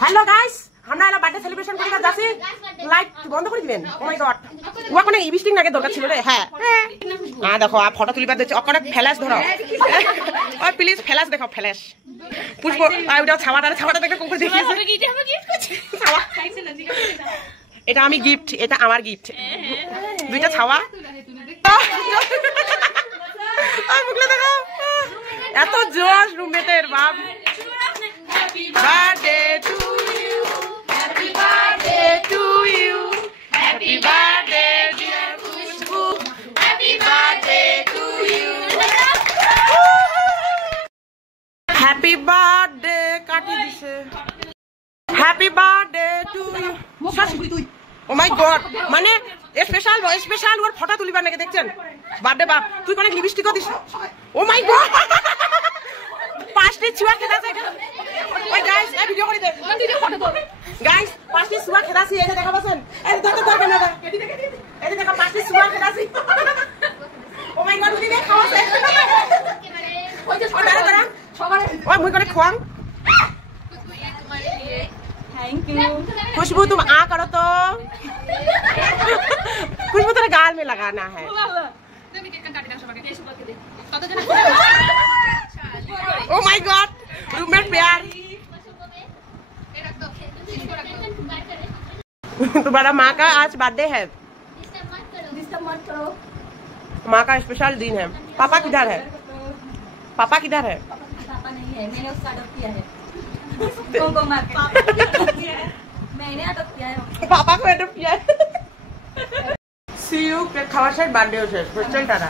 Hello guys, আমরা এলা birthday celebration করতে যাচ্ছি। লাইট বন্ধ করে দিবেন। ও মাই গড, ওয়া কোন ইভিস্টিং লাগে দরকার ছিল রে। হ্যাঁ দেখো আ ফটো তুলিবার দিচ্ছে। অকটা ফ্ল্যাশ ধরো। ওই প্লিজ ফ্ল্যাশ দেখো, ফ্ল্যাশ। পুষ্প ওইটা ছাওয়াটা দেখে কোন করে দেখিয়েছে। ছাওয়া এটা আমি গিফট, এটা আমার গিফট। দুইটা ছাওয়া। মুখলে দেখো এত জোশ রুমমেটের বাপ। Happy birthday to you. Happy birthday to you. Happy birthday dear Khushbu. Happy birthday to you. Happy birthday কাটি দিছে। Happy birthday to you. Oh my god, মানে স্পেশাল ওর ফটো তুলিবার নাকি দেখছেন? বার্থডে বাপ তুই কোন লিপস্টিকও দিছ? Oh my god, পাঁচটি ছুয়া খেদাছে। ওই গাইস এই ভিডিও করে দে, ভিডিও ফটো দে গাইস। পাঁচটি ছুয়া খেদাছি, এই যে দেখা পাচ্ছেন। এই দেখো ক্যামেরা, এই যে দেখো পাঁচটি ছুয়া খেদাছি। Oh my god, তুই দেখ খাওয়াছে। ওই যে দাঁড়া সবারে ওই মুই করে খোয়াং। थैंक यू खुशबू, तुम आ करो तो। खुशबू तेरे गाल में लगाना है। Oh my God, रूममेट प्यार। तुम्हारा माँ का आज बर्थडे है। डिस्टर्ब मत करो। माँ का स्पेशल दिन है। पापा किधर है? पापा किधर है? पापा नहीं है, मैंने उसका अडॉप्ट किया है। मैंने अडॉप्ट किया है। पापा को अडॉप्ट किया है। See you, खावा से बर्थडे हो से स्पेशल टाटा।